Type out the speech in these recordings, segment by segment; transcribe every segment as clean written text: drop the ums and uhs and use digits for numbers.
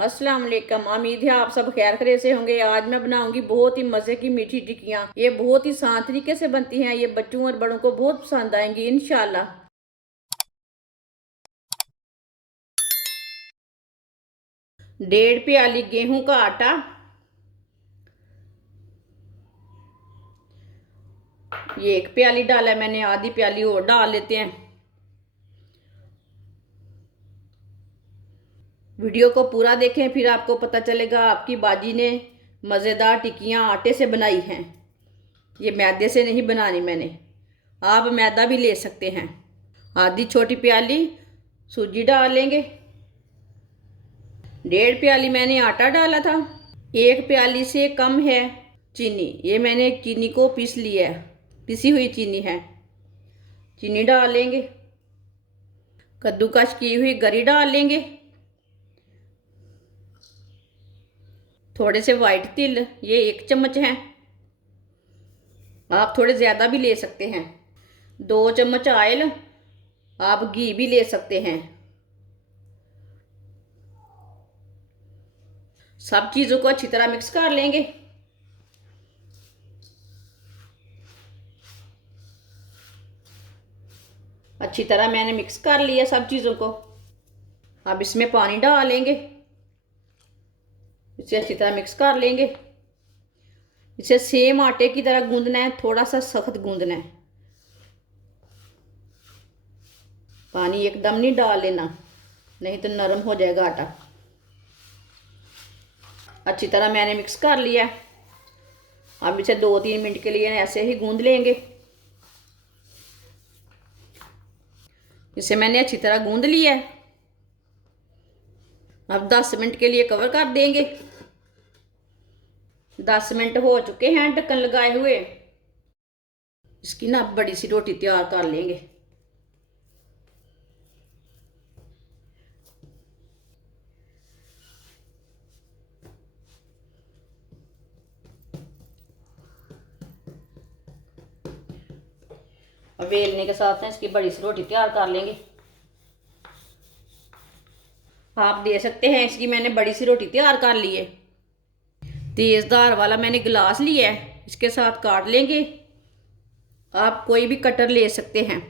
अस्सलाम वालेकुम। उम्मीद है आप सब खैर खैरियत से होंगे। आज मैं बनाऊंगी बहुत ही मजे की मीठी टिक्कियाँ। ये बहुत ही आसान तरीके से बनती हैं। ये बच्चों और बड़ों को बहुत पसंद आएंगी इंशाल्लाह। 1.5 प्याली गेहूं का आटा, ये 1 प्याली डाला मैंने, आधी प्याली और डाल लेते हैं। वीडियो को पूरा देखें, फिर आपको पता चलेगा आपकी बाजी ने मज़ेदार टिक्कियाँ आटे से बनाई हैं। ये मैदे से नहीं बनानी मैंने, आप मैदा भी ले सकते हैं। आधी छोटी प्याली सूजी डालेंगे। 1.5 प्याली मैंने आटा डाला था। 1 प्याली से कम है चीनी, ये मैंने चीनी को पीस लिया है, पिसी हुई चीनी है। चीनी डालेंगे। कद्दूकश की हुई गरी डाल लेंगे। थोड़े से वाइट तिल, ये 1 चम्मच है, आप थोड़े ज़्यादा भी ले सकते हैं। 2 चम्मच ऑयल, आप घी भी ले सकते हैं। सब चीज़ों को अच्छी तरह मिक्स कर लेंगे। अच्छी तरह मैंने मिक्स कर लिया सब चीज़ों को। अब इसमें पानी डालेंगे, इसे अच्छी तरह मिक्स कर लेंगे। इसे सेम आटे की तरह गूंदना है, थोड़ा सा सख्त गूंदना है। पानी एकदम नहीं डाल लेना, नहीं तो नरम हो जाएगा आटा। अच्छी तरह मैंने मिक्स कर लिया। अब इसे 2-3 मिनट के लिए ऐसे ही गूंद लेंगे। इसे मैंने अच्छी तरह गूंद लिया है। अब 10 मिनट के लिए कवर कर देंगे। 10 मिनट हो चुके हैं ढक्कन लगाए हुए। इसकी ना बड़ी सी रोटी तैयार कर लेंगे। और बेलने के साथ ना इसकी बड़ी सी रोटी तैयार कर लेंगे। आप दे सकते हैं, इसकी मैंने बड़ी सी रोटी तैयार कर ली है। तेज़दार वाला मैंने गिलास लिया है, इसके साथ काट लेंगे। आप कोई भी कटर ले सकते हैं।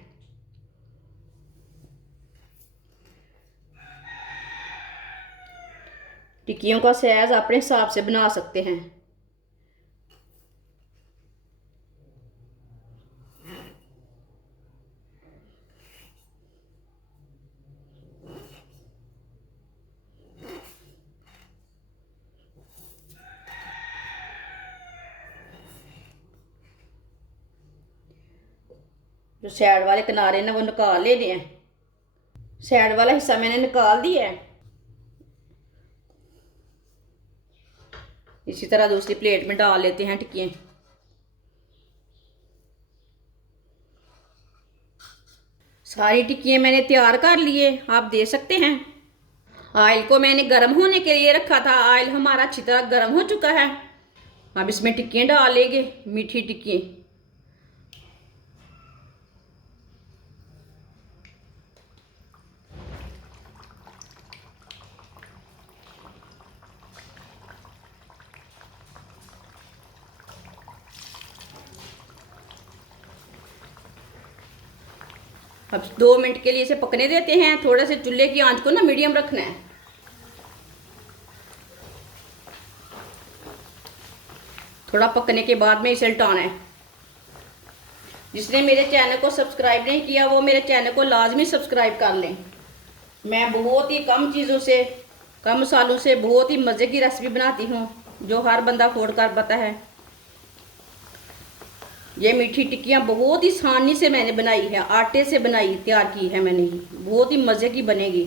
टिक्कियों का साइज अपने हिसाब से बना सकते हैं। जो साइड वाले किनारे ना वो निकाल लेने हैं। साइड वाला हिस्सा मैंने निकाल दिया है। इसी तरह दूसरी प्लेट में डाल लेते हैं टिक्कियाँ। सारी टिक्कियाँ मैंने तैयार कर लिए, आप दे सकते हैं। ऑयल को मैंने गर्म होने के लिए रखा था। ऑयल हमारा अच्छी तरह गर्म हो चुका है। अब इसमें टिक्कियाँ डालेंगे, मीठी टिक्की। अब 2 मिनट के लिए इसे पकने देते हैं। थोड़ा से चूल्हे की आंच को ना मीडियम रखना है। थोड़ा पकने के बाद में इसे उल्टाना है। जिसने मेरे चैनल को सब्सक्राइब नहीं किया वो मेरे चैनल को लाजमी सब्सक्राइब कर लें। मैं बहुत ही कम चीज़ों से, कम मसालों से बहुत ही मज़े की रेसिपी बनाती हूँ, जो हर बंदा अफोर्ड कर पाता है। ये मीठी टिक्कियाँ बहुत ही आसानी से मैंने बनाई है, आटे से बनाई तैयार की है मैंने, बहुत ही मज़े की बनेगी।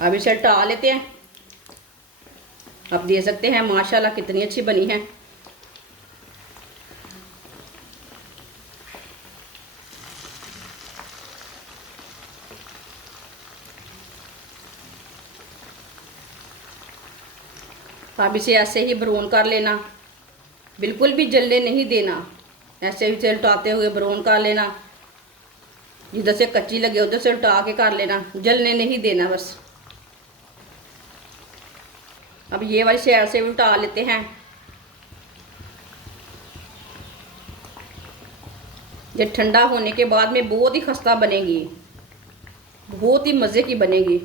अब इसे हटा लेते हैं। आप दे सकते हैं, माशाल्लाह कितनी अच्छी बनी है। आप इसे ऐसे ही ब्राउन कर लेना, बिल्कुल भी जलने नहीं देना। ऐसे ही उलटाते हुए ब्राउन कर लेना। जिधर से कच्ची लगे उधर से उल्टा के कर लेना, जलने नहीं देना बस। अब ये वाली साइड से उल्टा लेते हैं। ये ठंडा होने के बाद में बहुत ही खस्ता बनेगी, बहुत ही मज़े की बनेगी।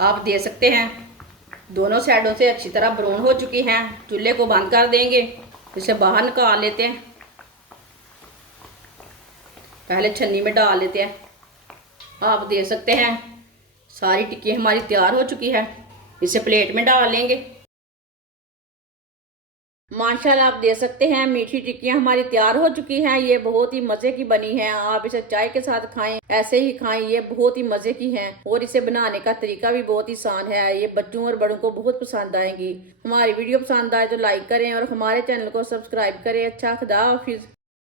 आप देख सकते हैं दोनों साइडों से अच्छी तरह ब्राउन हो चुकी हैं। चूल्हे को बंद कर देंगे, इसे बाहर निकाल लेते हैं। पहले छन्नी में डाल लेते हैं। आप देख सकते हैं सारी टिक्की हमारी तैयार हो चुकी है। इसे प्लेट में डाल लेंगे। माशाल्लाह आप देख सकते हैं मीठी टिक्कियाँ हमारी तैयार हो चुकी हैं। ये बहुत ही मज़े की बनी है। आप इसे चाय के साथ खाएं, ऐसे ही खाएं, ये बहुत ही मज़े की हैं। और इसे बनाने का तरीका भी बहुत ही आसान है। ये बच्चों और बड़ों को बहुत पसंद आएंगी। हमारी वीडियो पसंद आए तो लाइक करें और हमारे चैनल को सब्सक्राइब करें। अच्छा, खुदा हाफिज़।